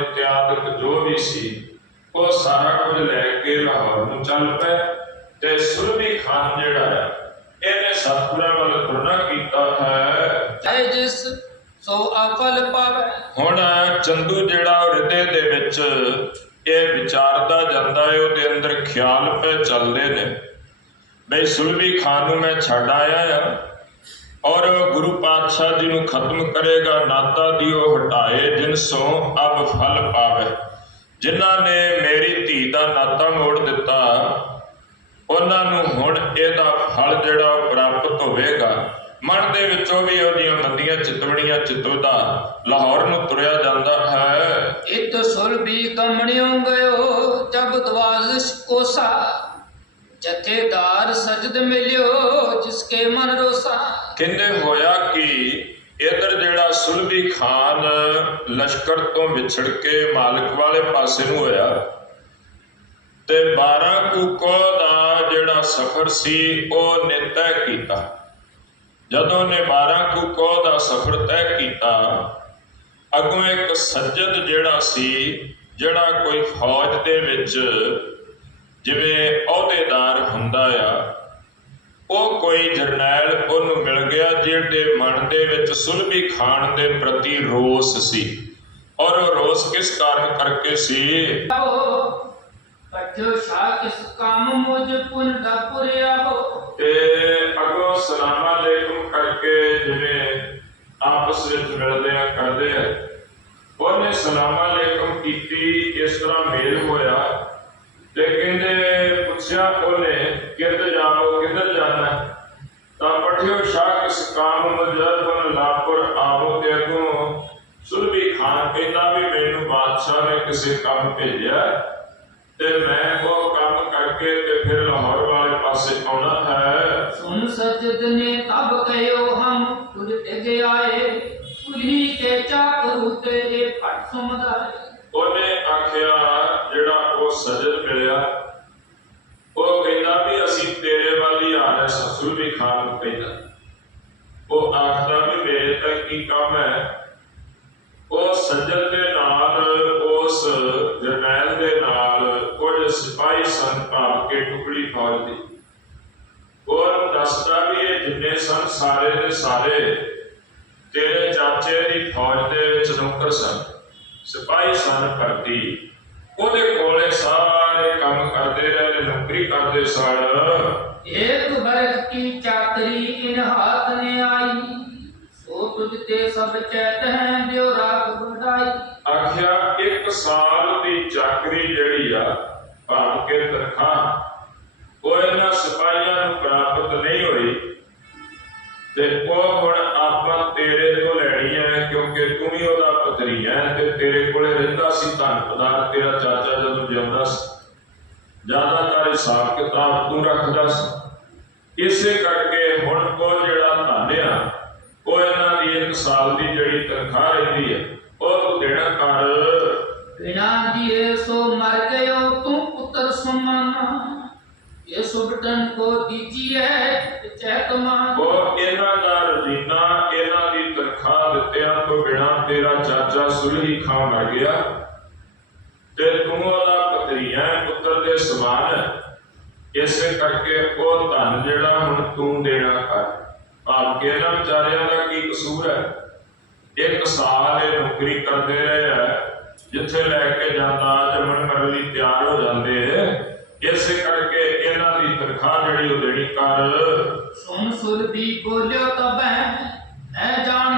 ਇਤਿਆਦਿਕ ਜੋ ਵੀ ਸੀ ਉਹ ਸਾਰਾ ਕੁਝ ਲੈ ਕੇ ਲਾਹੌਰ ਨੂੰ ਚੱਲ ਪਏ ਤੇ ਸੁਲਭੀ ਖਾਨ ਜਿਹੜਾ ਹੈ ਇਹਨੇ ਸਤਿਗੁਰਾਂ ਵੱਲ ਕਰੁਣਾ ਕੀਤਾ ਹੈ। ਹੈ ਜਿਸ ਸੋ ਅਫਲ ਪਾਵੇ। ਹੁਣ ਚੰਦੂ ਜਿਹੜਾ ਉਹ ਹਿਰਦੇ ਦੇ ਵਿੱਚ ਇਹ ਵਿਚਾਰਦਾ ਜਾਂਦਾ ਹੈ ਉਹਦੇ ਅੰਦਰ ਖਿਆਲ ਪੈ ਚੱਲਦੇ ਨੇ। ਬਈ ਸੁਲਭੀ ਖਾਨ ਨੂੰ ਮੈਂ ਛੱਡ ਆਇਆ ਆ ਔਰ ਗੁਰੂ ਪਾਤਸ਼ਾਹ ਜੀ ਨੂੰ ਖਤਮ ਕਰੇਗਾ, ਨਾਤਾ ਦੀ ਹਟਾਏ ਜਿਨ ਸੋ ਅਬ ਫਲ ਪਾਵੇ। ਜਿਨ੍ਹਾਂ ਨੇ ਮੇਰੀ ਧੀ ਦਾ ਨਾਤਾ ਮੋੜ ਦਿੱਤਾ, ਉਹਨਾਂ ਨੂੰ ਹੁਣ ਇਹਦਾ ਫਲ ਜਿਹੜਾ ਪ੍ਰਾਪਤ ਹੋਵੇਗਾ। ਮਨ ਦੇ ਵਿੱਚੋਂ ਵੀ ਉਹਦੀਆਂ ਮੰਦੀਆਂ ਚਿਤਵਣੀਆਂ ਚਿਤਵਦਾ ਲਾਹੌਰ ਨੂੰ ਤੁਰਿਆ ਜਾਂਦਾ ਹੈ। ਇਤ ਸੁਲਭੀ ਕਮਣਿਓ ਗਇਓ, ਜਬ ਦਵਾਲਿਸ਼ ਕੋਸਾ ਜਥੇਦਾਰ ਸਜਦ ਮਿਲਿਓ, ਜਿਸਕੇ ਮਨ ਰੋਸਾ। ਕਹਿੰਦੇ ਹੋਇਆ ਕਿ ਇਧਰ ਜਿਹੜਾ ਸੁਲਭੀ ਖਾਨ ਲਸ਼ਕਰ ਤੋਂ ਵਿਛੜ ਕੇ ਮਾਲਕ ਵਾਲੇ ਪਾਸੇ ਨੂੰ ਹੋਇਆ ਤੇ 12 ਕੁਕੋ ਦਾ ਜਿਹੜਾ ਸਫ਼ਰ ਸੀ, ਉਹ ਨੇ ਤੈਅ ਕੀਤਾ। ਜਦੋਂ ਨੇ 12 ਕੁਕੋ ਦਾ ਸਫ਼ਰ ਤੈਅ ਕੀਤਾ, ਅੱਗੋਂ ਇੱਕ ਸੱਜਦ ਜਿਹੜਾ ਸੀ, ਜਿਹੜਾ ਕੋਈ ਫੌਜ ਦੇ ਵਿੱਚ ਜਿਵੇਂ ਅਹੁਦੇਦਾਰ ਹੁੰਦਾ ਆ ਉਹ ਕੋਈ ਜਰਨੈਲ ਉਹਨੂੰ ਮਿਲ ਗਿਆ ਜਿਹਦੇ ਮਨ ਦੇ ਵਿੱਚ ਸੁਲਭੀ ਖਾਨ ਦੇ ਪ੍ਰਤੀ ਰੋਸ ਸੀ। ਔਰ ਉਹ ਰੋਸ ਕਿਸ ਕਾਰਨ ਕਰਕੇ ਸੀ? ਆਓ ਪੱਠਿਓ ਸ਼ਾ ਕਿਸ ਕਾਮ ਮੁਝ ਪੁਨ ਡਪੁਰ ਆਓ ਤੇ ਅਗੋ ਸਲਾਮ ਅਲੈਕੁਮ ਕਰਕੇ ਜਿਵੇਂ ਆਪਸ ਵਿੱਚ ਮਿਲਦੇ ਆ ਕਰਦੇ ਆ ਉਹਨੇ ਸਲਾਮ ਅਲੈਕੁਮ ਕੀਤੀ ਇਸ ਤਰ੍ਹਾਂ ਮੇਲ ਹੋਇਆ। ਤੇ ਕਹਿੰਦੇ ਪੁੱਛਿਆ ਉਹਨੇ ਕਿੱਧਰ ਜਾਵੋ ਕਿੱਧਰ ਜਾਣਾ ਹੈ? ਤਾਂ ਪਠਿਓ ਸ਼ਾਹ ਕਿਸ ਕਾਮ ਮਜਰ ਬਨ ਲਾਪੁਰ ਆਵੋ ਤੇ ਅਗੋਂ ਸੁਲਭੀ ਖਾਨ ਕਹਿੰਦਾ ਵੀ ਮੈਨੂੰ ਬਾਦਸ਼ਾਹ ਨੇ ਕਿਸੇ ਕੰਮ ਭੇਜਿਆ ਤੇ ਮੈਂ ਉਹ ਕੰਮ ਕਰਕੇ ਤੇ ਫਿਰ ਲਾਹੌਰ ਵਾਲੇ ਪਾਸੇ ਆਉਣਾ ਹੈ। ਸੁਨ ਸਜਦ ਨੇ ਤਬ ਕਹਿਓ ਹਮ ਤੁਰ ਤੇ ਆਏ ਪੁਰੀ ਕੇ ਚਾਕਰੂ ਤੇਰੇ ਫਟ ਸੁਮਦਾਏ ਉਹਨੇ ਆਖਿਆ ਜਿਹੜਾ ਉਹ ਸਜਦ ਮਿਲਿਆ ਉਹ ਕਹਿੰਦਾ ਵੀ ਅਸੀਂ ਤੇਰੇ ਵੱਲ ਹੀ ਆ ਰਹੇ ਵੀ ਖਾਨ ਨੂੰ ਕਹਿੰਦਾ। ਉਹ ਆਖਦਾ ਵੀ ਮੇਰੇ ਤੱਕ ਕੀ ਕੰਮ ਹੈ? ਉਹ ਸੱਜਣ ਦੇ ਨਾਲ, ਉਸ ਜਰਨੈਲ ਦੇ ਨਾਲ ਕੁਝ ਸਿਪਾਹੀ ਸਨ ਭਾਵ ਕੇ ਟੁਕੜੀ ਫੌਜ ਦੀ ਉਹ ਦੱਸਦਾ ਵੀ ਇਹ ਜਿੰਨੇ ਸਨ ਸਾਰੇ ਦੇ ਸਾਰੇ, ਤੇਰੇ ਚਾਚੇ ਦੀ ਫੌਜ ਦੇ ਵਿੱਚ ਨੌਕਰ ਸਨ। ਸਿਪਾਹੀ ਸਨ ਭਰਤੀ। ਉਹਦੇ ਕੋਲੇ ਸਾਰੇ ਕੰਮ ਕਰਦੇ ਰਹੇ ਨੌਕਰੀ ਕਰਦੇ ਸਨ। ਇੱਕ ਬਰਖ ਕੀ ਚਾਤਰੀ ਇਨ ਹਾਥ ਨੇ ਆਈ। ਸੋ ਤੁਝ ਤੇ ਸਭ ਚੈਤ ਹੈ ਜਿਉ ਰਾਤ ਗੁੰਡਾਈ ਆਖਿਆ ਇੱਕ ਸਾਲ ਦੀ ਚਾਕਰੀ ਜਿਹੜੀ ਆ ਭਾਵੇਂ ਕਿ ਤਨਖਾਹ ਲਈ ਹੈ ਤੇ ਤੇਰੇ ਕੋਲੇ ਰਹਿੰਦਾ ਸੀ ਧਨ ਪਦਾਰਥ ਤੇਰਾ ਚਾਚਾ ਜਦੋਂ ਜਿਉਂਦਾ ਸੀ। ਜ਼ਿਆਦਾਤਰ ਹਿਸਾਬ ਕਿਤਾਬ ਤੂੰ ਰੱਖਦਾ ਸੀ। ਇਸੇ ਕਰਕੇ ਹੁਣ ਕੋ ਜਿਹੜਾ ਧਾਨਿਆ ਉਹ ਇਹਨਾਂ ਦੀ ਇੱਕ ਸਾਲ ਦੀ ਜਿਹੜੀ ਤਨਖਾਹ ਰਹਿੰਦੀ ਹੈ ਉਹ ਤੂੰ ਦੇਣਾ ਕਰ। ਬਿਨਾ ਦੀਏ ਸੋ ਮਰ ਗਇਓ ਤੂੰ ਪੁੱਤਰ ਸੁਮਨ। ਇਹ ਸੁਬਟਨ ਕੋ ਦੀਜੀਏ ਚੈਤਮਾਨ ਖਾਣ ਲੱਗ ਗਿਆ ਤੇ ਤੂੰ ਉਹਦਾ ਪਤਰੀਆਂ ਪੁੱਤਰ ਦੇ ਸਮਾਨ ਇਸੇ ਕਰਕੇ ਉਹ ਧਨ ਜਿਹੜਾ ਹੁਣ ਤੂੰ ਦੇਣਾ ਕਰ। ਆਪ ਕੇ ਨਾ ਵਿਚਾਰਿਆਂ ਦਾ ਕੀ ਕਸੂਰ ਹੈ? ਇੱਕ ਸਾਲ ਇਹ ਨੌਕਰੀ ਕਰਦੇ ਰਹੇ ਆ ਜਿੱਥੇ ਲੈ ਕੇ ਜਾਂਦਾ ਜਮਨ ਕਰਨ ਲਈ ਤਿਆਰ ਹੋ ਜਾਂਦੇ ਇਸੇ ਕਰਕੇ ਇਹਨਾਂ ਦੀ ਤਨਖਾਹ ਜਿਹੜੀ ਉਹ ਦੇਣੀ ਕਰ। ਸੁਣ ਸੁਰ ਦੀ ਬੋਲਿਓ ਤਬੈ ਐ ਜਾਣ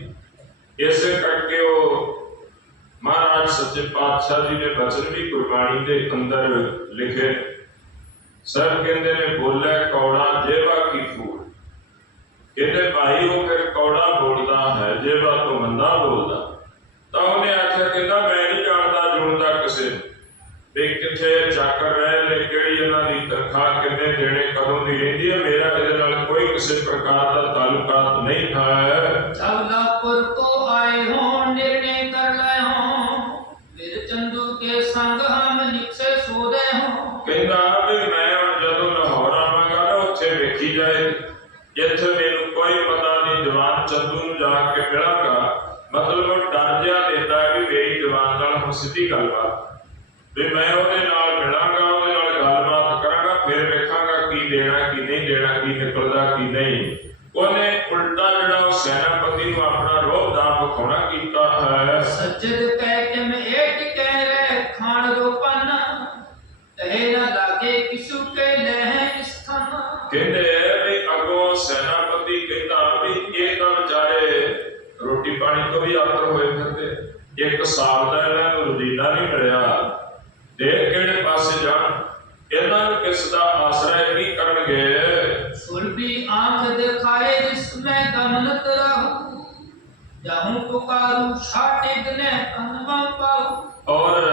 ਇਸੇ ਕਰਕੇ ਉਹ ਮਹਾਰਾਜ ਸੱਚੇ ਪਾਤਸ਼ਾਹ ਜੀ ਦੇ ਬਚਨ ਵੀ ਗੁਰਬਾਣੀ ਦੇ ਅੰਦਰ ਲਿਖੇ। ਸਭ ਕਹਿੰਦੇ ਨੇ, ਬੋਲੇ ਕੌੜਾ ਜੇਵਾ ਕੀ ਫੂਲ। ਕਹਿੰਦੇ, ਭਾਈ, ਉਹ ਕਿ ਕੌੜਾ ਬੋਲਦਾ ਹੈ, ਜੇਵਾ ਤੋਂ ਮੰਦਾ ਬੋਲਦਾ। ਤਾਂ ਉਹਨੇ ਆਖਿਆ, ਕਹਿੰਦਾ, ਮੈਂ ਨਹੀਂ ਜਾਣਦਾ ਜੁਣਦਾ ਕਿਸੇ ਵੀ ਕਿੱਥੇ ਚੱਕਰ ਰਹੇ ਨੇ, ਕਿਹੜੀ ਇਹਨਾਂ ਦੀ ਤਨਖਾਹ ਕਿੰਨੇ ਦੇਣੇ, ਕਦੋਂ ਦੀ ਰਹਿੰਦੀ ਹੈ, ਮੇਰਾ ਇਹਦੇ ਨਾਲ ਕੋਈ ਕਿਸੇ ਪ੍ਰਕਾਰ ਦਾ ਤਾਲੁਕਾਤ ਨਹੀਂ ਹੈ। ਮਤਲਬ ਡਰ ਜਾ ਦਿੱਤਾ ਕਿ ਮੇਰੀ ਜਵਾਨ ਨਾਲ ਹੁਣ ਸਿੱਧੀ ਗੱਲਬਾਤ। ਵੀ ਮੈਂ ਉਹਦੇ ਨਾਲ ਮਿਲਾਂਗਾ, ਉਹਦੇ ਨਾਲ ਗੱਲਬਾਤ ਕਰਾਂਗਾ, ਫਿਰ ਵੇਖਾਂਗਾ ਕੀ ਦੇਣਾ, ਕੀ ਨਹੀਂ ਦੇਣਾ, ਕੀ ਨਿਕਲਦਾ, ਕੀ ਨਹੀਂ। ਉਹਨੇ ਉਲਟਾ ਜਿਹੜਾ ਉਹ ਸੈਨਾਪਤੀ ਨੂੰ ਆਪਣਾ ਰੋਹ ਦਾ ਵਿਖਾਉਣਾ ਕੀਤਾ ਹੈ। ਸੱਜੇ ਦੇ ਕਿਸ ਦਾ ਆਸਰਾ ਵੀ ਕਰਨਗੇ। ਸੁਰਬੀ ਆਂਖ ਦਿਖਾਏ ਜਿਸ ਮੈਂ ਗਮਨਤ ਰਹੂ ਜਾਹੂ ਪੁਕਾਰੂ ਛਾਟੇ ਦਨੇ ਕੰਵਾ ਪਾਉ ਔਰ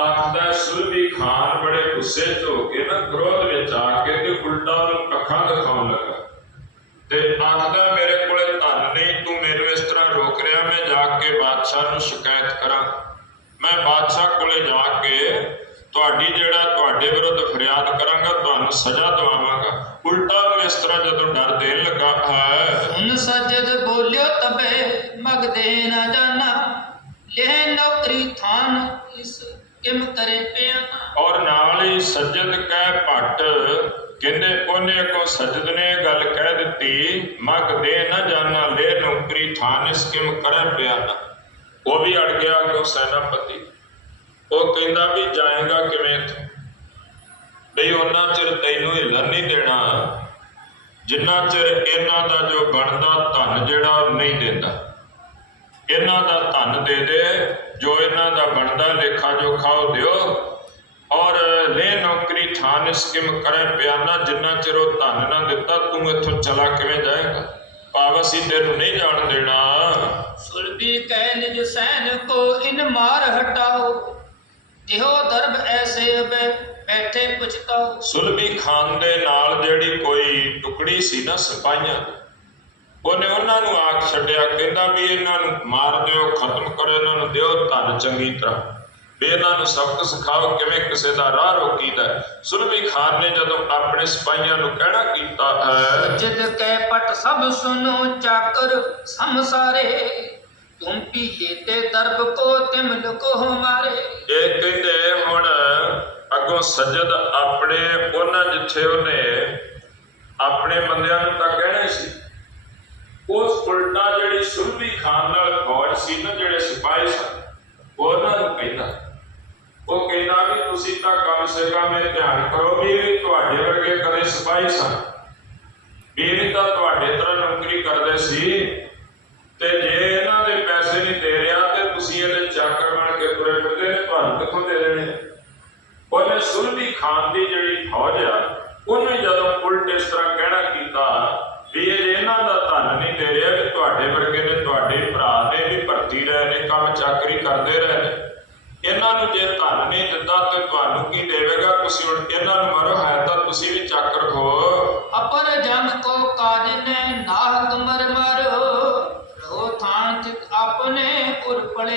ਆਖਦਾ ਸੁਰਬੀ ਖਾਨ ਬੜੇ ਗੁੱਸੇ ਚ ਹੋ ਕੇ ਨਾ ਕ੍ਰੋਧ ਵਿੱਚ ਆ ਕੇ ਤੇ ਉਲਟਾ ਉਹਨੂੰ ਅੱਖਾਂ ਦਿਖਾਉਣ ਲੱਗਾ। ਤੇ ਆਖਦਾ ਮੇਰੇ ਕੋਲੇ ਧਨ ਨਹੀਂ ਤੂੰ ਮੈਨੂੰ ਇਸ ਤਰ੍ਹਾਂ ਰੋਕ ਰਿਹਾ ਮੈਂ ਜਾ ਕੇ ਬਾਦਸ਼ਾਹ ਨੂੰ ਸ਼ਿਕਾਇਤ ਕਰਾਂ। ਮੈਂ ਬਾਦਸ਼ਾਹ ਕੋਲੇ ਜਾ ਕੇ ਤੁਹਾਡੀ ਜਿਹੜਾ ਤੁਹਾਡੇ ਵਿਰੁੱਧ ਫਰਿਆਦ ਕਰਾਂਗਾ ਤੁਹਾਨੂੰ ਸਜ਼ਾ ਦਵਾਵਾਂਗਾ। ਉਲਟਾ ਇਸ ਤਰ੍ਹਾਂ ਜਦੋਂ ਡਰ ਦੇਣ ਲੱਗਾ ਹੈ ਸੁਣ ਸਜਦ ਬੋਲਿਓ ਤਬੇ ਮਗਦੇ ਨਾ ਜਾਣਾ ਇਹ ਨੌਕਰੀ ਥਾਨ ਇਸ ਕਿਮ ਕਰੇ ਪਿਆ ਔਰ ਨਾਲ ਹੀ ਸੱਜਦ ਕਹਿ ਭੱਟ ਕਿੰਨੇ ਕੋਨੇ ਕੋ ਸਜਦ ਨੇ ਗੱਲ ਕਹਿ ਦਿੱਤੀ ਮਗਦੇ ਨਾ ਜਾਣਾ ਲੈ ਨੌਕਰੀ ਥਾਨ ਇਸ ਕਿਮ ਕਰੇ ਪਿਆ ਉਹ ਵੀ ਅੜ ਗਿਆ ਕਿ ਸੈਨਾਪਤੀ। ਉਹ ਕਹਿੰਦਾ ਵੀ ਜਾਏਗਾ ਕਿਵੇਂ ਬਈ ਉਹਨਾਂ ਚਿਰ ਤੈਨੂੰ ਹਿੱਲਣ ਨਹੀਂ ਦੇਣਾ। ਜਿੰਨਾ ਚਿਰ ਇਹਨਾਂ ਦਾ ਜੋ ਬਣਦਾ ਧਨ ਜਿਹੜਾ ਨਹੀਂ ਦਿੰਦਾ। ਇਹਨਾਂ ਦਾ ਧਨ ਦੇ ਦੇ, ਜੋ ਇਹਨਾਂ ਦਾ ਬਣਦਾ ਲੇਖਾ ਜੋਖਾ ਉਹ ਦਿਓ। ਔਰ ਲੈ ਨੌਕਰੀ ਥਾਨਿਸ ਕਿਮ ਕਰੇ ਪਿਆਨਾ ਜਿੰਨਾ ਚਿਰ ਉਹ ਧਨ ਨਾ ਦਿੱਤਾ, ਤੂੰ ਇੱਥੋਂ ਚਲਾ ਕਿਵੇਂ ਜਾਏਗਾ? ਭਾਵ ਅਸੀਂ ਤੈਨੂੰ ਨਹੀਂ ਜਾਣ ਦੇਣਾ। ਸੁਰਬੀ ਕਹਿ ਨਿਜ ਸੈਨ ਕੋ, ਇਨ ਮਾਰ ਹਟਾਓ। ਇਹੋ ਦਰਬ ਐਸੇ ਬੈਠੇ ਪੁਚਕਾ ਸੁਲਮੀ ਖਾਨ ਦੇ ਨਾਲ ਜਿਹੜੀ ਕੋਈ ਟੁਕੜੀ ਸੀ ਨਾ ਸਿਪਾਹੀਆਂ ਉਹਨੇ ਉਹਨਾਂ ਨੂੰ ਆਖ ਛੱਡਿਆ ਕਹਿੰਦਾ ਵੀ ਇਹਨਾਂ ਨੂੰ ਮਾਰ ਦਿਓ ਖਤਮ ਕਰੋ ਇਹਨਾਂ ਨੂੰ ਦਿਓ ਧਨ ਚੰਗੀ ਤਰ੍ਹਾਂ। ਵੀ ਇਹਨਾਂ ਨੂੰ ਸਬਕ ਸਿਖਾਓ ਕਿਵੇਂ ਕਿਸੇ ਦਾ ਰਾਹ ਰੋਕੀਦਾ ਸੁਲਮੀ ਖਾਨ ਨੇ ਜਦੋਂ ਆਪਣੇ ਸਿਪਾਹੀਆਂ ਨੂੰ ਕਹਿਣਾ ਕੀਤਾ ਜਿਦ ਕੈ ਪਟ ਸਭ ਸੁਨੋ ਚਾਕਰ ਸਮ तुम पी देते दर्भ को तिम को हमारे ਇਹ ਕਹਿੰਦੇ ਹੁਣ ਅੱਗੋਂ ਸੱਜਦ ਆਪਣੇ ਉਹਨਾਂ ਜਿੱਥੇ ਉਹਨੇ ਆਪਣੇ ਬੰਦਿਆਂ ਨੂੰ ਤਾਂ ਕਹਿਣਾ ਹੀ ਸੀ ਉਸ ਉਲਟਾ ਜਿਹੜੀ ਸੁਲਭੀ ਖਾਨ ਨਾਲ ਫੌਜ ਸੀ ਨਾ ਜਿਹੜੇ ਸਿਪਾਹੀ ਸਨ ਉਹਨਾਂ ਨੂੰ ਕਹਿੰਦਾ ਉਹ ਕਹਿੰਦਾ ਵੀ ਤੁਸੀਂ ਤਾਂ ਕਮ ਸੇ ਕਮ ਇਹ ਧਿਆਨ ਕਰੋ ਵੀ ਇਹ ਵੀ ਤੁਹਾਡੇ ਵਰਗੇ ਕਦੇ ਸਿਪਾਹੀ ਸਨ ਵੀ ਇਹ ਵੀ ਤਾਂ ਤੁਹਾਡੇ ਤਰ੍ਹਾਂ ਨੌਕਰੀ ਕਰਦੇ ਸੀ ਤੇ ਜੇ ਇਹਨਾਂ ਦੇ ਪੈਸੇ ਨਹੀਂ ਦੇ ਰਿਹਾ ਤੇ ਤੁਸੀਂ ਇਹਦੇ ਚਾਕਰ ਬਣ ਕੇ ਤੁਰੇ ਫਿਰਦੇ ਨੇ, ਭਾਰਤ ਕਿੱਥੋਂ ਦੇ ਰਹੇ ਉਹਨੇ ਸੁਲਭੀ ਖਾਨ ਦੀ ਜਿਹੜੀ ਫੌਜ ਆ, ਉਹਨੇ ਜਦੋਂ ਉਲਟ ਇਸ ਤਰ੍ਹਾਂ ਕਹਿਣਾ ਕੀਤਾ ਵੀ ਇਹ ਇਹਨਾਂ ਦਾ ਧਨ ਨਹੀਂ ਦੇ ਰਿਹਾ ਕਿ ਤੁਹਾਡੇ ਵਰਗੇ ਨੇ ਤੁਹਾਡੇ ਭਰਾ ਨੇ ਵੀ ਭਰਤੀ ਰਹੇ ਨੇ, ਕੰਮ ਚਾਕਰੀ ਕਰਦੇ ਰਹੇ ਇਹਨਾਂ ਨੂੰ ਜੇ ਧਨ ਨਹੀਂ ਦਿੱਤਾ ਤੇ ਤੁਹਾਨੂੰ ਕੀ ਦੇਵੇਗਾ? ਤੁਸੀਂ ਹੁਣ ਇਹਨਾਂ ਨੂੰ ਮਾਰੋ, ਹੈ ਤਾਂ ਤੁਸੀਂ ਵੀ ਚਾਕਰ ਹੋ। ਅਪਰ ਜਨ ਕੋ ਕਾਜ ਨੇ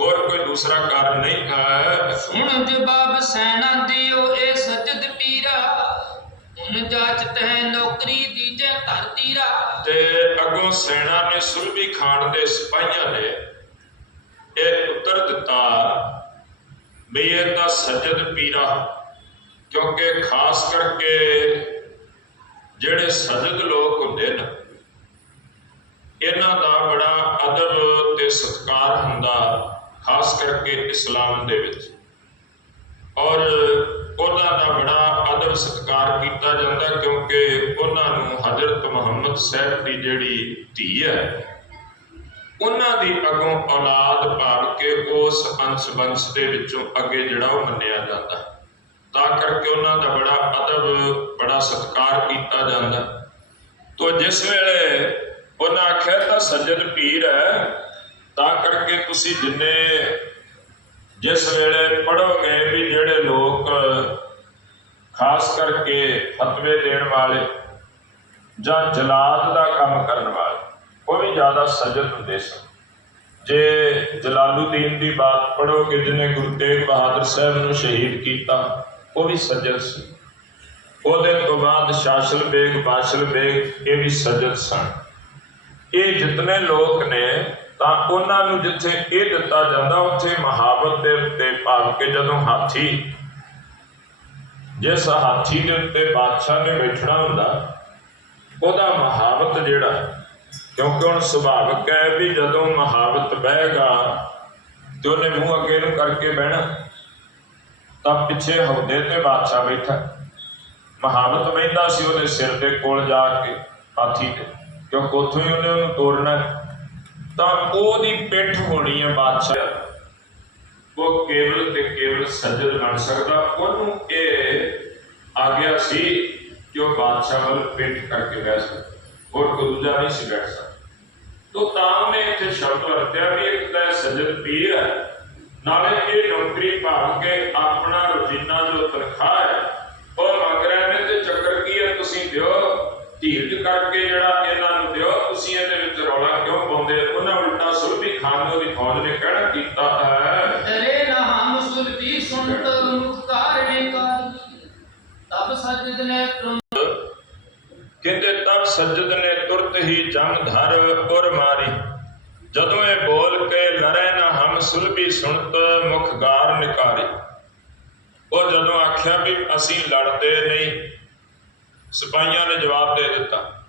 ਹੋਰ ਕੋਈ ਦੂਸਰਾ ਕਾਰਨ ਨਹੀਂ ਹੈ। ਸੁਣ ਜਵਾਬ ਸੈਨਾ ਦਿਓ ਇਹ ਸਜਦ ਪੀਰਾ। ਉਨ ਜਾਚ ਤੈ ਨੌਕਰੀ ਦੀਜੇ ਧਰ ਤੀਰਾ। ਤੇ ਅੱਗੋਂ ਸੈਨਾ ਨੇ ਸੁਰਬੀ ਖਾਨ ਦੇ ਸਿਪਾਹੀਆਂ ਨੇ ਇਹ ਉੱਤਰ ਦਿੱਤਾ ਵੀ ਇਹ ਸਜਦ ਪੀਰਾ ਕਿਉਂਕਿ ਖਾਸ ਕਰਕੇ ਜਿਹੜੇ ਸਜਦ ਲੋਕ ਹੁੰਦੇ ਨੇ ਇਹਨਾਂ ਦਾ ਬੜਾ ਅਦਬ ਤੇ ਸਤਕਾਰ ਹੁੰਦਾ। ਖਾਸ ਕਰਕੇ ਇਸਲਾਮ ਦੇ ਵਿੱਚ। ਔਰ ਉਹਨਾਂ ਦਾ ਬੜਾ ਅਦਬ ਸਤਿਕਾਰ ਕੀਤਾ ਜਾਂਦਾ ਕਿਉਂਕਿ ਉਹਨਾਂ ਨੂੰ ਹਜ਼ਰਤ ਮੁਹੰਮਦ ਸਾਹਿਬ ਦੀ ਜਿਹੜੀ ਧੀ ਹੈ, ਉਹਨਾਂ ਦੀ ਅਗੋਂ ਔਲਾਦ ਪਾੜ ਕੇ ਉਸ ਅੰਸ਼ ਵੰਸ਼ ਦੇ ਵਿੱਚੋਂ ਅੱਗੇ ਜਿਹੜਾ ਉਹ ਮੰਨਿਆ ਜਾਂਦਾ ਤਾਂ ਕਰਕੇ ਉਹਨਾਂ ਦਾ ਬੜਾ ਅਦਬ, ਬੜਾ ਸਤਿਕਾਰ ਕੀਤਾ ਜਾਂਦਾ ਤੋ ਜਿਸ ਵੇਲੇ ਉਹਨਾਂ ਆਖਿਆ, ਤਾਂ ਸੱਜਣ ਪੀਰ ਹੈ ਤਾਂ ਕਰਕੇ ਤੁਸੀਂ ਜਿੰਨੇ ਜਿਸ ਵੇਲੇ ਪੜੋਗੇ ਵੀ ਜਿਹੜੇ ਲੋਕ ਖਾਸ ਕਰਕੇ ਫਤਵੇ ਦੇਣ ਵਾਲੇ ਜਾਂ ਜਲਾਦ ਦਾ ਕੰਮ ਕਰਨ ਵਾਲੇ, ਉਹ ਵੀ ਜ਼ਿਆਦਾ ਸਜਦ ਹੁੰਦੇ ਸਨ। ਜੇ ਜਲਾਲੂਦੀਨ ਦੀ ਬਾਤ ਪੜੋਗੇ ਜਿਹਨੇ ਗੁਰੂ ਤੇਗ ਬਹਾਦਰ ਸਾਹਿਬ ਨੂੰ ਸ਼ਹੀਦ ਕੀਤਾ, ਉਹ ਵੀ ਸਜਦ ਸੀ। ਉਹਦੇ ਤੋਂ ਬਾਅਦ ਸ਼ਾਸਲ ਬੇਗ, ਬਾਸ਼ਲ ਬੇਗ, ਇਹ ਵੀ ਸਜਦ ਸਨ। ਇਹ ਜਿਤਨੇ ਲੋਕ ਨੇ ਤਾਂ ਉਹਨਾਂ ਨੂੰ ਜਿੱਥੇ ਇਹ ਦਿੱਤਾ ਜਾਂਦਾ, ਉੱਥੇ ਮਹਾਵਤ ਦੇ ਉੱਤੇ ਭਾਵ ਕਿ ਜਦੋਂ ਹਾਥੀ, ਜਿਸ ਹਾਥੀ ਦੇ ਉੱਤੇ ਬਾਦਸ਼ਾਹ ਨੇ ਬੈਠਣਾ ਹੁੰਦਾ, ਉਹਦਾ ਮਹਾਵਤ ਜਿਹੜਾ, ਕਿਉਂਕਿ ਹੁਣ ਸੁਭਾਵਿਕ ਹੈ ਵੀ ਜਦੋਂ ਮਹਾਵਤ ਬਹਿਗਾ ਤੇ ਉਹਨੇ ਮੂੰਹ ਅੱਗੇ ਨੂੰ ਕਰਕੇ ਬਹਿਣਾ, ਤਾਂ ਪਿੱਛੇ ਹੌਦੇ ਤੇ ਬਾਦਸ਼ਾਹ ਬੈਠਾ। ਮਹਾਵਤ ਬੈਠਾ ਸੀ ਉਹਦੇ ਸਿਰ ਦੇ ਕੋਲ ਜਾ ਕੇ, ਹਾਥੀ ਤੇ ਕਿਉਂਕਿ ਉੱਥੋਂ ਹੀ ਉਹਨੇ ਉਹਨੂੰ ਤੋੜਨਾ ਤਾਂ ਉਹਦੀ ਪਿੱਠ ਹੋਣੀ ਹੈ ਬਾਦਸ਼ਾਹ। ਉਹ ਕੇਵਲ ਤੇ ਕੇਵਲ ਸੱਜਦ ਬਣ ਸਕਦਾ। ਉਹਨੂੰ ਇਹ ਆ ਸੀ ਕਿ ਉਹ ਬਾਦਸ਼ਾਹ ਵੱਲ ਪਿੱਠ ਕਰਕੇ ਬੈਠ ਸਕਦਾ ਹੋਰ ਕੋਈ ਦੂਜਾ ਨਹੀਂ ਸੀ ਬੈਠ ਸਕਦਾ। ਤੋ ਤਾਂ ਉਹਨੇ ਇੱਥੇ ਸ਼ਬਦ ਵਰਤਿਆ ਵੀ ਇੱਕ ਤਾਂ ਇਹ ਪੀਰ ਹੈ। ਨਾਲੇ ਇਹ ਨੌਕਰੀ ਭਾਵ ਕੇ ਆਪਣਾ ਰੋਜ਼ੀਨਾ ਜੋ ਤਨਖਾਹ ਹੈ, ਉਹ ਮੰਗ ਰਹੇ ਨੇ ਤੇ ਚੱਕਰ ਕੀ ਹੈ ਤੁਸੀਂ ਦਿਓ। ਧੀਰਜ ਕਰਕੇ ਜਿਹੜਾ ਇਹਨਾਂ ਨੂੰ ਦਿਓ ਤੁਸੀਂ ਇਹਦੇ ਵਿੱਚ ਰੌਲਾ ਕਿਉਂ ਪਾਉਂਦੇ ਉਹਨਾਂ ਉਲਟਾ ਸੁਲਭੀ ਖਾਨ ਨੂੰ ਉਹਦੀ ਫੌਜ ਨੇ ਕਹਿਣਾ ਕੀਤਾ ਹੈ? ਤੇਰੇ ਨਾਮ ਸੁਲਤੀ ਸੁਣਤ ਮੁਖ ਕਾਰਣੇ ਕਾਰੀ ਤਬ ਸਜਦ ਨੇ ਤੁਮ ਕਹਿੰਦੇ ਤਬ ਸੱਜਦ ਨੇ ਤੁਰਤ ਹੀ ਜੰਗ ਧਰ ਉਰ ਮਾਰੀ। ਜਦੋਂ ਇਹ ਬੋਲ ਕੇ ਲਰੇ ਨਾ ਹਮ ਸੁਲਭੀ ਸੁਣਤ ਮੁਖ ਗਾਰ ਨਿਕਾਰੀ। ਉਹ ਜਦੋਂ ਆਖਿਆ ਵੀ ਅਸੀਂ ਲੜਦੇ ਨਹੀਂ ਸਿਪਾਹੀਆਂ ਨੇ ਜਵਾਬ ਦੇ ਦਿੱਤਾ।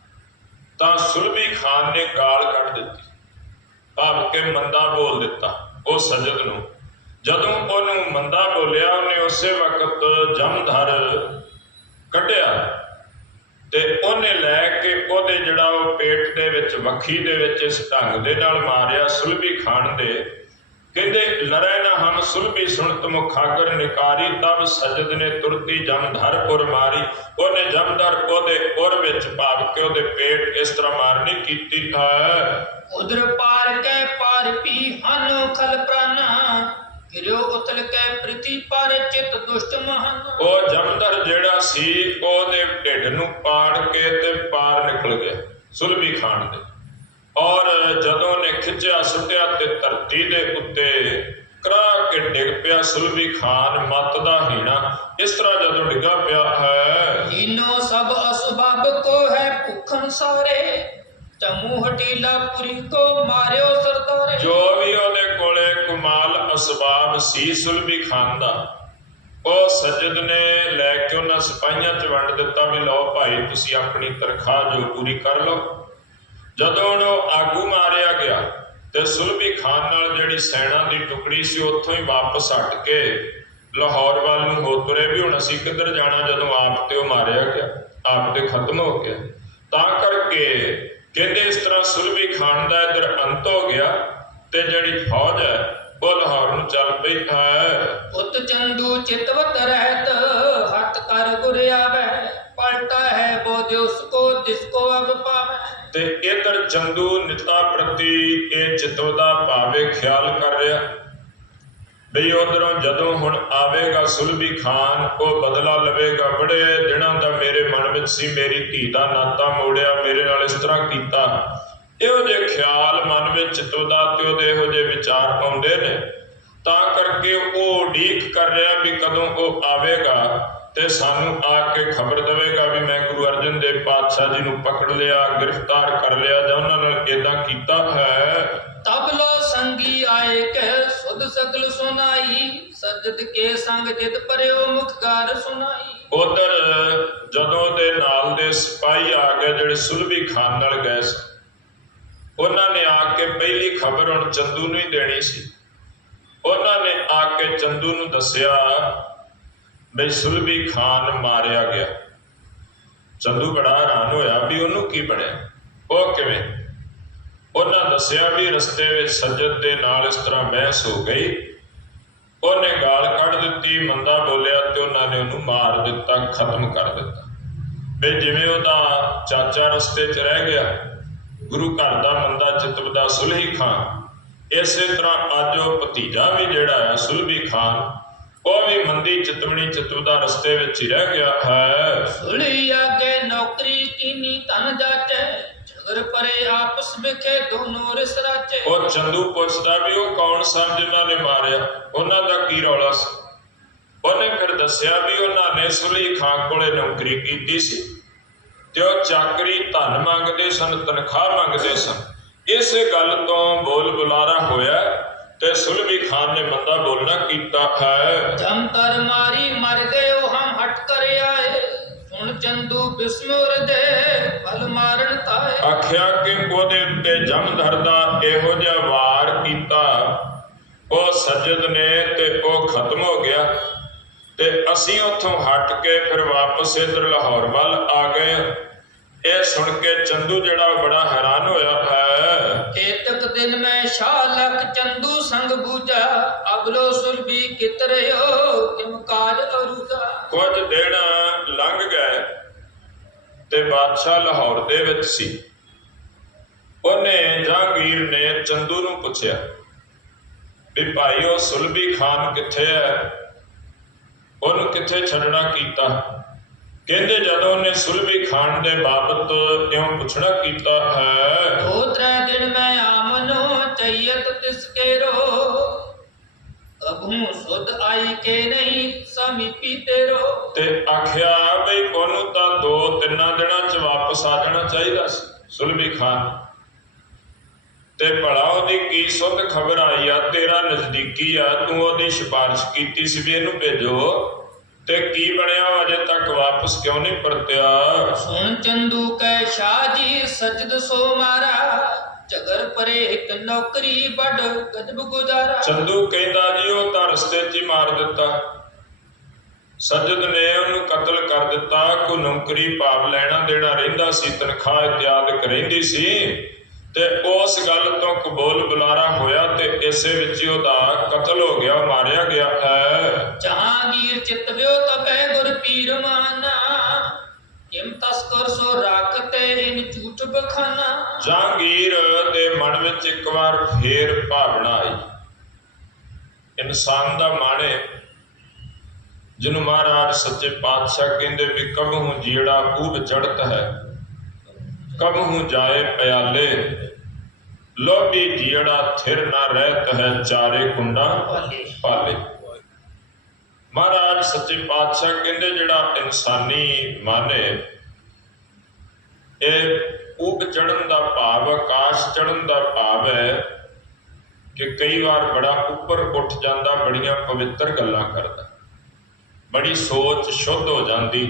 ਤਾਂ ਸੁਲਭੀ ਖਾਨ ਨੇ ਗਾਲ ਕੱਢ ਦਿੱਤੀ। ਭਾਵ ਕਿ ਮੰਦਾ ਬੋਲ ਦਿੱਤਾ, ਉਹ ਸੱਜਦ ਨੂੰ। ਜਦੋਂ ਉਹਨੂੰ ਮੰਦਾ ਬੋਲਿਆ, ਉਹਨੇ ਉਸੇ ਵਕਤ ਜਮਧਰ ਕੱਢਿਆ ਤੇ ਉਹਨੇ ਲੈ ਕੇ ਉਹਦੇ ਜਿਹੜਾ ਉਹ ਪੇਟ ਦੇ ਵਿੱਚ, ਵੱਖੀ ਦੇ ਵਿੱਚ ਇਸ ਢੰਗ ਦੇ ਨਾਲ ਮਾਰਿਆ, ਸੁਲਭੀ ਖਾਨ ਦੇ ਕਹਿੰਦੇ ਲੜੈ ਨਾ ਹਮ ਸੁਲਭੀ ਸੁਣਤ ਮੁਖਾਗਰ ਨਿਕਾਰੀ ਤਬ ਸਜਦ ਨੇ ਤੁਰਤੀ ਜਮਧਰ ਪੁਰ ਮਾਰੀ। ਉਹਨੇ ਜਮਧਰ ਉਹਦੇ ਪੁਰ ਵਿੱਚ ਭਾਵ ਕੇ ਉਹਦੇ ਪੇਟ ਇਸ ਤਰ੍ਹਾਂ ਮਾਰਨੀ ਕੀਤੀ ਹੈ। ਉਦਰ ਪਾਰ ਕੈ ਪਾਰ ਪੀ ਹਨ ਖਲ ਪ੍ਰਾਨਾ ਗਿਰਿਓ ਉਤਲ ਕੈ ਪ੍ਰੀਤੀ ਪਰ ਚਿਤ ਦੁਸ਼ਟ ਮਹਨ। ਉਹ ਜਮਦਰ ਜਿਹੜਾ ਸੀ ਉਹਦੇ ਢਿੱਡ ਨੂੰ ਪਾੜ ਕੇ ਤੇ ਪਾਰ ਨਿਕਲ ਗਿਆ ਸੁਲਭੀ ਖਾਨ ਦੇ। ਔਰ ਜਦੋਂ ਨੇ ਖਿੱਚਿਆ ਸੁੱਟਿਆ ਤੇ ਧਰਤੀ ਦੇ ਉੱਤੇ ਕਰਾ ਕੇ ਡਿੱਗ ਪਿਆ ਸੁਲਭੀ ਖਾਨ ਮੱਤ ਦਾ ਹੀਣਾ। ਇਸ ਤਰ੍ਹਾਂ ਜਦੋਂ ਡਿੱਗਾ ਪਿਆ ਹੈ। ਹੀਨੋ ਸਭ ਅਸਬਾਬ ਕੋ ਹੈ ਭੁਖਨ ਸਾਰੇ ਚਮੂ ਹਟੀਲਾ ਪੁਰੀ ਕੋ ਮਾਰਿਓ ਸਰਦਾਰੇ। ਜੋ ਵੀ ਉਹਦੇ ਕੋਲੇ ਕੁਮਾਲ ਅਸਬਾਬ ਸੀ ਸੁਲਭੀ ਖਾਨ ਦਾ ਉਹ ਸੱਜਦ ਨੇ ਲੈ ਕੇ ਉਹਨਾਂ ਸਿਪਾਹੀਆਂ ਚ ਵੰਡ ਦਿੱਤਾ ਵੀ ਲਓ ਭਾਈ ਤੁਸੀਂ ਆਪਣੀ ਤਨਖਾਹ ਜੋ ਪੂਰੀ ਕਰ ਲਓ। ਜਦੋਂ ਉਹਨੂੰ ਆਗੂ ਮਾਰਿਆ ਗਿਆ ਤੇ ਸੁਲਭੀ ਖਾਨ ਨਾਲ ਜਿਹੜੀ ਸੈਨਾ ਦੀ ਟੁਕੜੀ ਸੀ, ਉੱਥੋਂ ਹੀ ਵਾਪਸ ਹਟ ਕੇ ਲਾਹੌਰ ਵੱਲ ਨੂੰ ਹੋ ਤੁਰੇ ਵੀ ਹੁਣ ਅਸੀਂ ਕਿੱਧਰ ਜਾਣਾ ਜਦੋਂ ਆਪ ਤੇ ਉਹ ਮਾਰਿਆ ਗਿਆ, ਆਪ ਤੇ ਖਤਮ ਹੋ ਗਿਆ। ਤਾਂ ਕਰਕੇ ਕਹਿੰਦੇ ਇਸ ਤਰ੍ਹਾਂ ਸੁਲਭੀ ਖਾਨ ਦਾ ਇਧਰ ਅੰਤ ਹੋ ਗਿਆ ਤੇ ਜਿਹੜੀ ਫੌਜ ਹੈ, ਉਹ ਲਾਹੌਰ ਨੂੰ ਚੱਲ ਪਈ ਹੈ। ਉਤ ਚੰਦੂ ਚਿਤਵਤ ਰਹਿਤ ਹੱਥ ਕਰ ਗੁਰ ਪਲਟਾ ਹੈ ਬੋਧਿ ਉਸਕੋ, ਜਿਸਕੋ ਅਬ ਪਾਵੇ ਤੇ ਇਧਰ ਚੰਦੂ ਨਿਤਾ ਪ੍ਰਤੀ ਇਹ ਚਿਤਵ ਦਾ ਭਾਵੇ ਖਿਆਲ ਕਰ ਰਿਹਾ। ਬਈ ਉਧਰੋਂ ਜਦੋਂ ਹੁਣ ਆਵੇਗਾ ਸੁਲਭੀ ਖਾਨ, ਉਹ ਬਦਲਾ ਲਵੇਗਾ। ਬੜੇ ਦਿਨਾਂ ਦਾ ਮੇਰੇ ਮਨ ਵਿੱਚ ਸੀ, ਮੇਰੀ ਧੀ ਦਾ ਨਾਤਾ ਮੋੜਿਆ, ਮੇਰੇ ਨਾਲ ਇਸ ਤਰ੍ਹਾਂ ਕੀਤਾ। ਇਹੋ ਜਿਹੇ ਖਿਆਲ ਮਨ ਵਿੱਚ ਚਿਤਵਦਾ ਤੇ ਉਹਦੇ ਇਹੋ ਜਿਹੇ ਵਿਚਾਰ ਆਉਂਦੇ ਨੇ। ਤਾਂ ਕਰਕੇ ਉਹ ਉਡੀਕ ਕਰ ਰਿਹਾ ਵੀ ਕਦੋਂ ਉਹ ਆਵੇਗਾ। ਤੇ ਸਾਨੂੰ ਆ ਕੇ ਖਬਰ ਦੇਵੇਗਾ ਵੀ ਮੈਂ ਗੁਰੂ ਅਰਜਨ ਦੇਵ ਪਾਤਸ਼ਾਹ ਜੀ ਨੂੰ ਪਕੜ ਲਿਆ ਗ੍ਰਿਫਤਾਰ ਕਰ ਲਿਆ ਜਾਂ ਉਹਨਾਂ ਨਾਲ ਇਦਾਂ ਕੀਤਾ ਹੈ। ਤਬ ਲੋ ਸੰਗੀ ਆਏ ਕਹਿ ਸੁਧ ਸਗਲ ਸੁਨਾਈ ਸਜਦ ਕੇ ਸੰਗ ਜਿਤ ਪਰਿਓ ਮੁਖਗਾਰ ਸੁਨਾਈ ਉਧਰ ਜਦੋਂ ਦੇ ਨਾਲ ਦੇ ਸਿਪਾਹੀ ਆ ਗਏ ਜਿਹੜੇ ਸੁਲਭੀ ਖਾਨ ਨਾਲ ਗਏ ਸੀ ਉਹਨਾਂ ਨੇ ਆ ਕੇ ਪਹਿਲੀ ਖਬਰ ਹੁਣ ਚੰਦੂ ਨੂੰ ਹੀ ਦੇਣੀ ਸੀ। ਉਹਨਾਂ ਨੇ ਆ ਕੇ ਚੰਦੂ ਨੂੰ ਦੱਸਿਆ ਬਈ ਸੁਲਭੀ ਖਾਨ ਮਾਰਿਆ ਗਿਆ। ਚੰਦੂ ਬੜਾ ਹੈਰਾਨ ਹੋਇਆ ਵੀ ਉਹਨੂੰ ਕੀ ਬਣਿਆ। ਉਹ ਕਿਵੇਂ? ਉਹਨਾਂ ਦੱਸਿਆ ਵੀ ਰਸਤੇ ਵਿੱਚ ਸੱਜਦ ਦੇ ਨਾਲ ਇਸ ਤਰ੍ਹਾਂ ਬਹਿਸ ਹੋ ਗਈ। ਉਹਨੇ ਗਾਲ ਕੱਢ ਦਿੱਤੀ, ਮੰਦਾ ਬੋਲਿਆ ਤੇ ਉਹਨਾਂ ਨੇ ਉਹਨੂੰ ਮਾਰ ਦਿੱਤਾ, ਖਤਮ ਕਰ ਦਿੱਤਾ। ਬਈ ਜਿਵੇਂ ਉਹਦਾ ਚਾਚਾ ਰਸਤੇ 'ਚ ਰਹਿ ਗਿਆ, ਗੁਰੂ ਘਰ ਦਾ ਮੰਦਾ ਚਿਤਵਦਾ ਸੁਲਹੀ ਖਾਨ, ਇਸੇ ਤਰ੍ਹਾਂ ਅੱਜ ਉਹ ਭਤੀਜਾ ਵੀ ਜਿਹੜਾ ਹੈ ਸੁਲਭੀ ਖਾਨ ਉਹ ਵੀ ਮੰਦੀ ਚਿਤਵਣੀ ਚਿਤਵਦਾ ਰਸਤੇ ਵਿੱਚ ਹੀ ਰਹਿ ਗਿਆ ਹੈ। ਸੁਲੀ ਅਗੇ ਨੌਕਰੀ ਕੀਨੀ ਤਨ ਜਾਚੈ ਝਗਰ ਪਰੇ ਆਪਸ ਵਿਖੇ ਦੋਨੋਂ ਰਿਸ ਰਾਚੇ। ਉਹ ਚੰਦੂ ਪੁੱਛਦਾ ਵੀ ਉਹ ਕੌਣ ਸਨ ਜਿਨ੍ਹਾਂ ਨੇ ਮਾਰਿਆ? ਉਹਨਾਂ ਦਾ ਕੀ ਰੌਲਾ ਸੀ? ਉਹਨੇ ਫਿਰ ਦੱਸਿਆ ਵੀ ਉਹਨਾਂ ਨੇ ਸੁਲੀ ਖਾਨ ਕੋਲੇ ਨੌਕਰੀ ਕੀਤੀ ਸੀ ਤੇ ਉਹ ਚਾਕਰੀ ਧਨ ਮੰਗਦੇ ਸਨ ਤਨਖਾਹ ਮੰਗਦੇ ਸਨ। ਇਸੇ ਗੱਲ ਤੋਂ ਬੋਲ ਬੁਲਾਰਾ ਹੋਇਆ ਤੇ ਸੁਲਭੀ ਖਾਨ ਨੇ ਮੰਦਾ ਬੋਲਣਾ ਕੀਤਾ ਹੈ ਜਮ ਤਰ ਮਾਰੀ ਮਰ ਗਇਓ ਹਮ ਹਟ ਕਰ ਆਏ। ਸੁਣ ਚੰਦੂ ਬਿਸਮੁਰ ਦੇ ਫਲ ਮਾਰਨ ਤਾਏ। ਆਖਿਆ ਕਿ ਉਹਦੇ ਉੱਤੇ ਜਮ ਧਰਦਾ ਇਹੋ ਜਿਹਾ ਵਾਰ ਕੀਤਾ। ਉਹ ਸੱਜਦ ਨੇ ਤੇ ਉਹ ਖਤਮ ਹੋ ਗਿਆ। ਤੇ ਅਸੀਂ ਉੱਥੋਂ ਹਟ ਕੇ ਫਿਰ ਵਾਪਸ ਇਧਰ ਲਾਹੌਰ ਵੱਲ ਆ ਗਏ। ਇਹ ਸੁਣ ਕੇ ਚੰਦੂ ਜਿਹੜਾ ਉਹ ਬੜਾ ਹੈਰਾਨ ਹੋਇਆ ਹੈ। ਏਤਕ ਦਿਨ ਮੈਂ ਸ਼ਾਹ ਲਖ ਚੰਦੂ ਸੰਗ ਬੂਜਾ ਅਬਲੋ ਸੁਲਬੀ ਕਿਤਰਿਓ ਕਿਮ ਕਾਜ ਅਰੂਜਾ। ਕੁਝ ਦਿਨ ਲੰਘ ਗਏ ਤੇ ਬਾਦਸ਼ਾਹ ਲਾਹੌਰ ਦੇ ਵਿੱਚ ਸੀ। ਉਹਨੇ ਜਹਾਂਗੀਰ ਨੇ ਚੰਦੂ ਨੂੰ ਪੁੱਛਿਆ, ਵੀ ਭਾਈ, ਉਹ ਸੁਲਬੀ ਖਾਨ ਕਿੱਥੇ ਹੈ? ਉਹਨੂੰ ਕਿੱਥੇ ਛੱਡਣਾ ਕੀਤਾ? ਕਹਿੰਦੇ ਜਦੋਂ ਉਹਨੇ ਸੁਲਭੀ ਖਾਨ ਦੇ ਬਾਬਤ ਇਉਂ ਪੁੱਛਣਾ ਕੀਤਾ ਹੈ ਦੋ ਤ੍ਰੈ ਦਿਨ ਮੈਂ ਆਮਨੋ ਚਈਤ ਤਿਸ ਕੇਰੋ ਅਭੂ ਸੁਧ ਆਈ ਕੇ ਨਹੀਂ ਸਮੀਪੀ ਤੇਰੋ ਤੇ ਆਖਿਆ ਬਈ ਉਹਨੂੰ ਤਾਂ ਦੋ ਤਿੰਨਾਂ ਦਿਨਾਂ ਚ ਵਾਪਸ ਆ ਜਾਣਾ ਚਾਹੀਦਾ ਸੀ ਸੁਲਭੀ ਖਾਨ। ਤੇ ਭਲਾ ਉਹਦੀ ਕੀ ਸੁਧ ਖਬਰ ਆਈ ਆ? ਤੇਰਾ ਨਜ਼ਦੀਕੀ ਆ ਤੂੰ ਉਹਦੀ ਸਿਫਾਰਿਸ਼ ਕੀਤੀ ਸੀ ਵੀ ਇਹਨੂੰ ਭੇਜੋ। ਤੇ ਕੀ ਬਣਿਆ ਅਜੇ ਤੱਕ? ਵਾਪਸ ਕਿਉਂ ਨਹੀਂ ਪਰਤਿਆ? ਸੁਣ ਚੰਦੂ ਕੈ ਸ਼ਾਹ ਜੀ ਸਜਦ ਸੋ ਮਾਰਾ ਝਗਰ ਪਰੇ ਇੱਕ ਨੌਕਰੀ ਬੜ ਗਜਬ ਗੁਜ਼ਾਰਾ। ਚੰਦੂ ਕਹਿੰਦਾ ਜੀ ਉਹ ਤਾਂ ਰਸਤੇ 'ਚ ਹੀ ਮਾਰ ਦਿੱਤਾ। ਸੱਜਦ ਨੇ ਉਹਨੂੰ ਕਤਲ ਕਰ ਦਿੱਤਾ। ਕੋ ਨੌਕਰੀ ਭਾਵ ਲੈਣਾ ਦੇਣਾ ਰਹਿੰਦਾ ਸੀ ਤਨਖਾਹ ਇਤਿਆਦਿਕ ਰਹਿੰਦੀ ਸੀ। ਤੇ ਉਸ ਗੱਲ ਤੋਂ ਕਬੂਲ ਬੁਲਾਰਾ ਹੋਇਆ ਤੇ ਇਸੇ ਵਿੱਚ ਉਹਦਾ ਕਤਲ ਹੋ ਗਿਆ ਮਾਰਿਆ ਗਿਆ ਹੈ। ਜਹਾਂਗੀਰ ਚਿਤਵਿਓ ਤਬੈ ਗੁਰ ਪੀਰ ਮਾਨਾ ਕਿਮ ਤਸਕਰ ਸੋ ਰਾਖਤੇ ਇਨ ਝੂਠ ਬਖਾਨਾ? ਜਹਾਂਗੀਰ ਦੇ ਮਨ ਵਿੱਚ ਇੱਕ ਵਾਰ ਫੇਰ ਭਾਵਨਾ ਆਈ। ਇਨਸਾਨ ਦਾ ਮਾਣੇ ਜਿਹਨੂੰ ਮਹਾਰਾਜ ਸੱਚੇ ਪਾਤਸ਼ਾਹ ਕਹਿੰਦੇ ਵੀ ਕਬਹੂ ਜੀੜਾ ਖੂਬ ਚੜਤ ਹੈ। ਜਾਏ ਪਿਆਲੇ ਲੋਭੀ ਜੀੜਾ ਥਿਰ ਨਾ ਰਹਿਤ ਹੈ ਚਾਰੇ ਕੁੰਡਾ ਭਾਲੇ ਭਾਲੇ ਮਹਾਰਾਜ ਸੱਚੇ ਪਾਤਸ਼ਾਹ ਕਹਿੰਦੇ ਜਿਹੜਾ ਇਨਸਾਨੀ ਮਨ ਹੈ ਇਹ ਉਗ ਚੜਨ ਦਾ ਭਾਵ ਆਕਾਸ਼ ਚੜਨ ਦਾ ਭਾਵ ਹੈ ਕਿ ਕਈ ਵਾਰ ਬੜਾ ਉੱਪਰ ਉੱਠ ਜਾਂਦਾ ਬੜੀਆਂ ਪਵਿੱਤਰ ਗੱਲਾਂ ਕਰਦਾ ਬੜੀ ਸੋਚ ਸ਼ੁੱਧ ਹੋ ਜਾਂਦੀ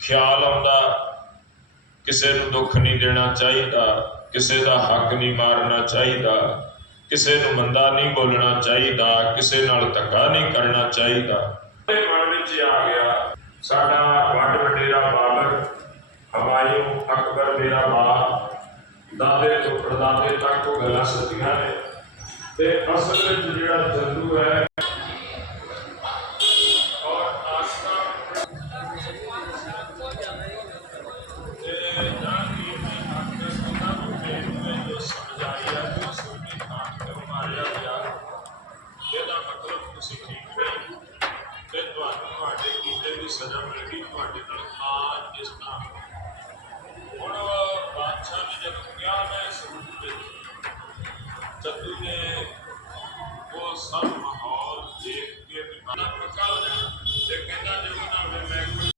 ਖਿਆਲ ਆਉਂਦਾ ਕਿਸੇ ਨੂੰ ਦੁੱਖ ਨਹੀਂ ਦੇਣਾ ਚਾਹੀਦਾ, ਕਿਸੇ ਦਾ ਹੱਕ ਨਹੀਂ ਮਾਰਨਾ ਚਾਹੀਦਾ, ਕਿਸੇ ਨੂੰ ਮੰਦਾ ਨਹੀਂ ਬੋਲਣਾ ਚਾਹੀਦਾ, ਕਿਸੇ ਨਾਲ ਧੱਕਾ ਨਹੀਂ ਕਰਨਾ ਚਾਹੀਦਾ। ਇਹ ਮਨ ਵਿੱਚ ਆ ਗਿਆ, ਸਾਡਾ ਵੱਡ ਵਡੇਰਾ ਬਾਬਰ ਹਮਾਇੂ ਅਕਬਰ ਮੇਰਾ ਬਾਪ ਦਾਦੇ ਤੋਂ ਪੜਦਾਦੇ ਤੱਕ ਉਹ ਗੱਲਾਂ ਸੱਚੀਆਂ ਨੇ। ਤੇ ਅਸਲ ਵਿੱਚ ਜਿਹੜਾ ਜੰਦੂ ਹੈ